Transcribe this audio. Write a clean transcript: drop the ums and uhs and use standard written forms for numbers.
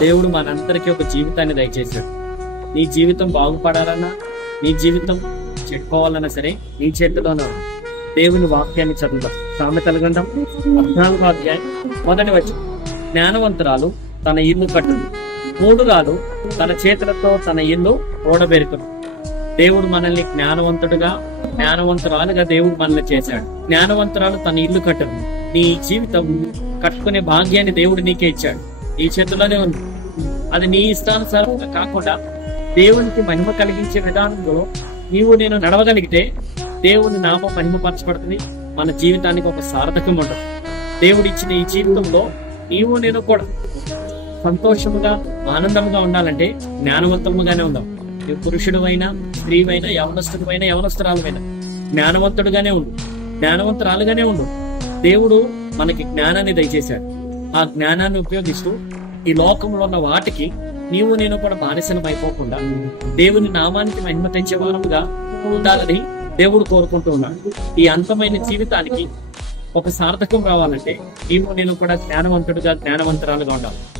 దేవుడు మనందరికీ ఒక జీవితాన్ని దయచేశాడు. నీ జీవితం బాగుపడాలన్నా, నీ జీవితం చెప్పుకోవాలన్నా సరే నీ చేతిలోనే ఉంది. దేవుని వాక్యాన్ని చదువుతాం. సామెతల గ్రంథం 14వ అధ్యాయం 1వ వచనం. జ్ఞానవంతురాలు తన ఇల్లు కట్టును, మూఢురాలు తన చేతులతో తన ఇల్లు ఓడబెరుకును. దేవుడు మనల్ని జ్ఞానవంతురాలుగా దేవుడు మనల్ని చేశాడు. జ్ఞానవంతురాలు తన ఇల్లు కట్టును. నీ జీవితం కట్టుకునే భాగ్యాన్ని దేవుడు నీకే ఇచ్చాడు. నీ చేతుల్లోనే ఉంది. అది నీ ఇష్టానుసారంగా కాకుండా దేవునికి మహిమ కలిగించే విధానంలో నీవు నేను నడవగలిగితే దేవుని నామం మహిమపరచబడుతుంది. మన జీవితానికి ఒక సార్థకం ఉండదు. దేవుడు ఇచ్చిన ఈ జీవితంలో నీవు నేను కూడా సంతోషముగా ఆనందంగా ఉండాలంటే జ్ఞానవంతముగానే ఉందాం. నువ్వు పురుషుడు అయినా, స్త్రీవైనా, యవనస్తుడైనా, యవనస్తురాలైనా జ్ఞానవంతుడుగానే ఉండు, జ్ఞానవంతురాలుగానే ఉండు. దేవుడు మనకి జ్ఞానాన్ని దయచేశాడు. ఆ జ్ఞానాన్ని ఉపయోగిస్తూ ఈ లోకంలో ఉన్న వాటికి నీవు నేను కూడా బానిసనం అయిపోకుండా దేవుని నామానికి మహిమ తెచ్చే వారముగా ఉండాలని దేవుడు కోరుకుంటూ ఉన్నాడు. ఈ అంతమైన జీవితానికి ఒక సార్థకం రావాలంటే నీవు నేను కూడా జ్ఞానవంతురాలుగా ఉండాలి.